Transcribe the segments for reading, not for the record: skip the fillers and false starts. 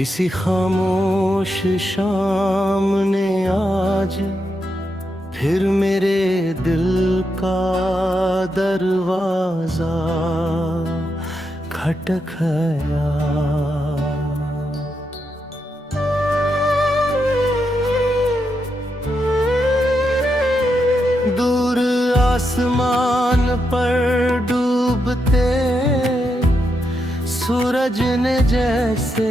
किसी खामोश शाम ने आज फिर मेरे दिल का दरवाजा खटखटाया। दूर आसमान पर डूबते सूरज ने जैसे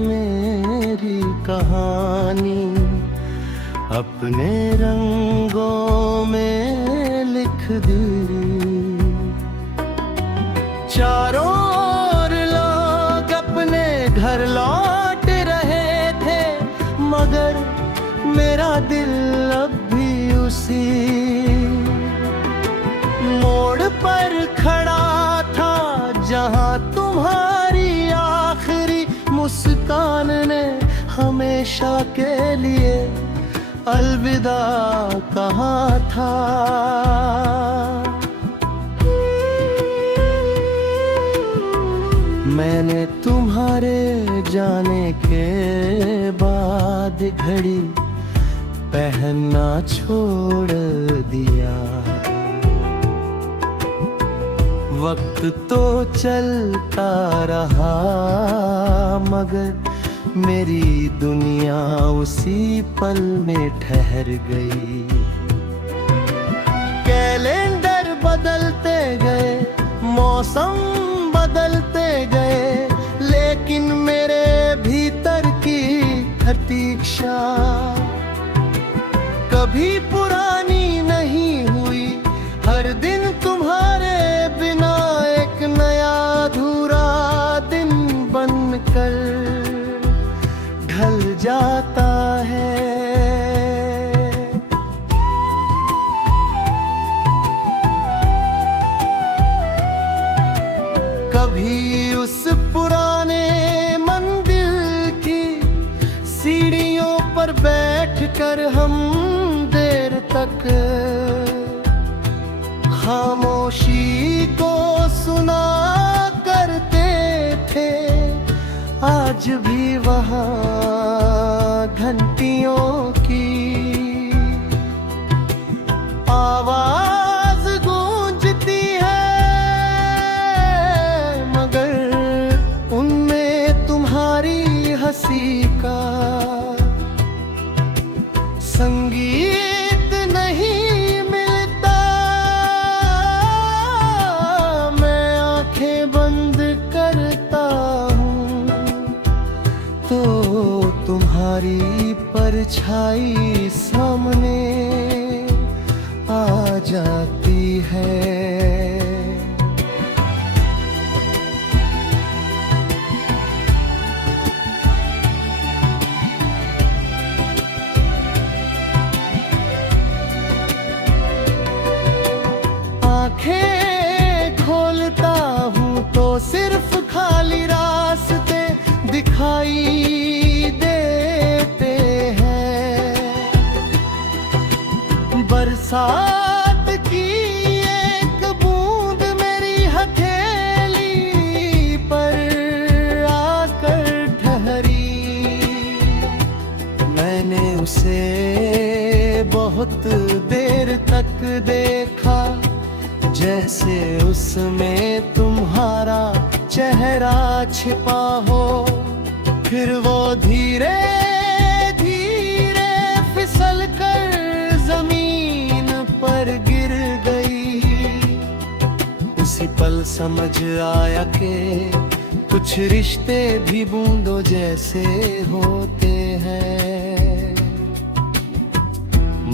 मेरी कहानी अपने रंगों में लिख दी। चारों ओर लोग अपने घर लौट रहे थे, मगर मेरा दिल अब भी उसी मोड़ पर खड़ा था जहां तुम्हारी आखिरी मुस्कान ने हमेशा के लिए अलविदा कहा था। मैंने तुम्हारे जाने के बाद घड़ी पहनना छोड़ दिया। वक्त तो चलता रहा मगर मेरी दुनिया उसी पल में ठहर गई। कैलेंडर बदलते गए, मौसम बदलते गए, लेकिन मेरे भीतर की प्रतीक्षा कभी पुरानी नहीं हुई। हर दिन तुम्हारे बिना एक नया अधूरा दिन बनकर ढल जाता है। कभी उस पुराने मंदिर की सीढ़ियों पर बैठकर हम देर तक खामोशी को सुना करते थे। आज भी वहाँ घंटियों की आवाज गूंजती है, मगर उनमें तुम्हारी हंसी का संगीत नहीं मिलता। मैं आंखें बंद करता हूँ तो तुम्हारी परछाई सामने आ जाती है। आंखें खोलता हूँ तो सिर्फ खाली रास्ते दिखाई देते हैं। बरसात की एक बूंद मेरी हथेली पर आकर ठहरी। मैंने उसे बहुत देर तक देखा, जैसे उसमें तुम्हारा चेहरा छिपा हो। फिर वो धीरे धीरे फिसल कर जमीन पर गिर गई। उसी पल समझ आया कि कुछ रिश्ते भी बूंदों जैसे होते हैं।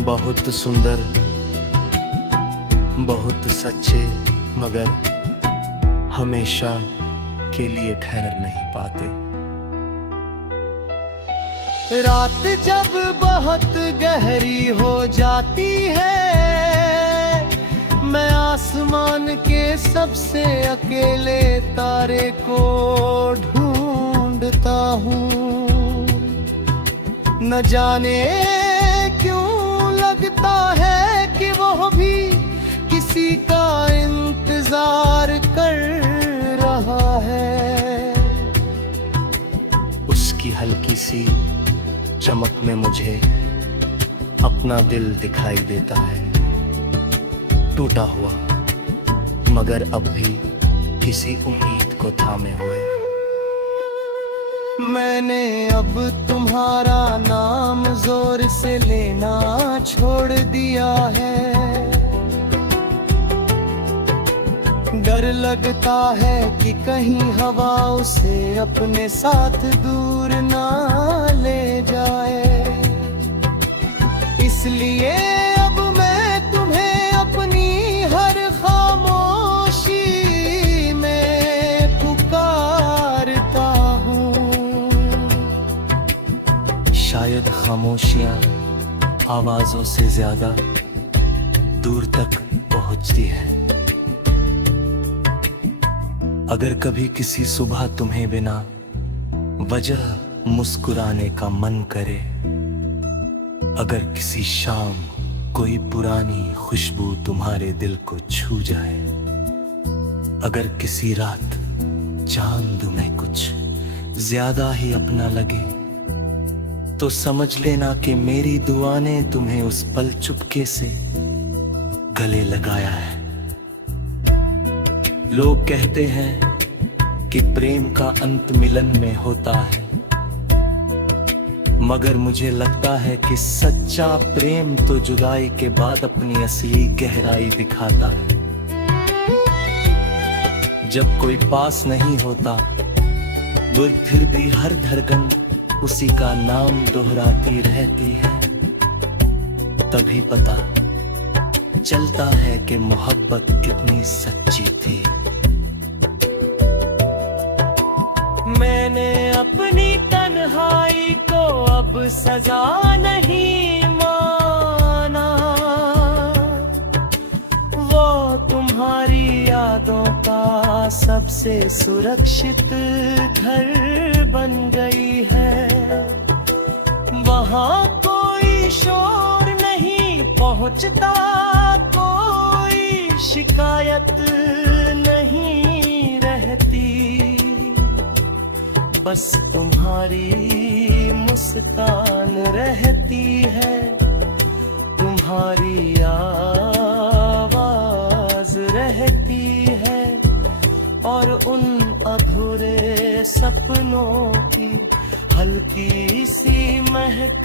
बहुत सुंदर, बहुत सच्चे, मगर हमेशा के लिए ठहर नहीं पाते। रात जब बहुत गहरी हो जाती है, मैं आसमान के सबसे अकेले तारे को ढूंढता हूँ। न जाने क्यों लगता है कि वो भी किसी का इंतजार कर रहा है। की हल्की सी चमक में मुझे अपना दिल दिखाई देता है, टूटा हुआ मगर अब भी किसी उम्मीद को थामे हुए। मैंने अब तुम्हारा नाम जोर से लेना छोड़ दिया है, डर लगता है कि कहीं हवा उसे अपने साथ दूर ना ले जाए। इसलिए अब मैं तुम्हें अपनी हर खामोशी में पुकारता हूँ। शायद खामोशियाँ आवाजों से ज्यादा दूर तक पहुँचती है। अगर कभी किसी सुबह तुम्हें बिना वजह मुस्कुराने का मन करे, अगर किसी शाम कोई पुरानी खुशबू तुम्हारे दिल को छू जाए, अगर किसी रात चांद में कुछ ज्यादा ही अपना लगे, तो समझ लेना कि मेरी दुआ ने तुम्हें उस पल चुपके से गले लगाया है। लोग कहते हैं कि प्रेम का अंत मिलन में होता है, मगर मुझे लगता है कि सच्चा प्रेम तो जुदाई के बाद अपनी असली गहराई दिखाता है। जब कोई पास नहीं होता तो फिर भी हर धड़कन उसी का नाम दोहराती रहती है, तभी पता चलता है कि मोहब्बत कितनी सच्ची थी। मैंने अपनी तन्हाई को अब सजा नहीं माना, वो तुम्हारी यादों का सबसे सुरक्षित घर बन गई है। वहाँ कोई शोर नहीं पहुँचता, कोई शिकायत नहीं रहती, बस तुम्हारी मुस्कान रहती है, तुम्हारी आवाज रहती है, और उन अधूरे सपनों की हल्की सी महक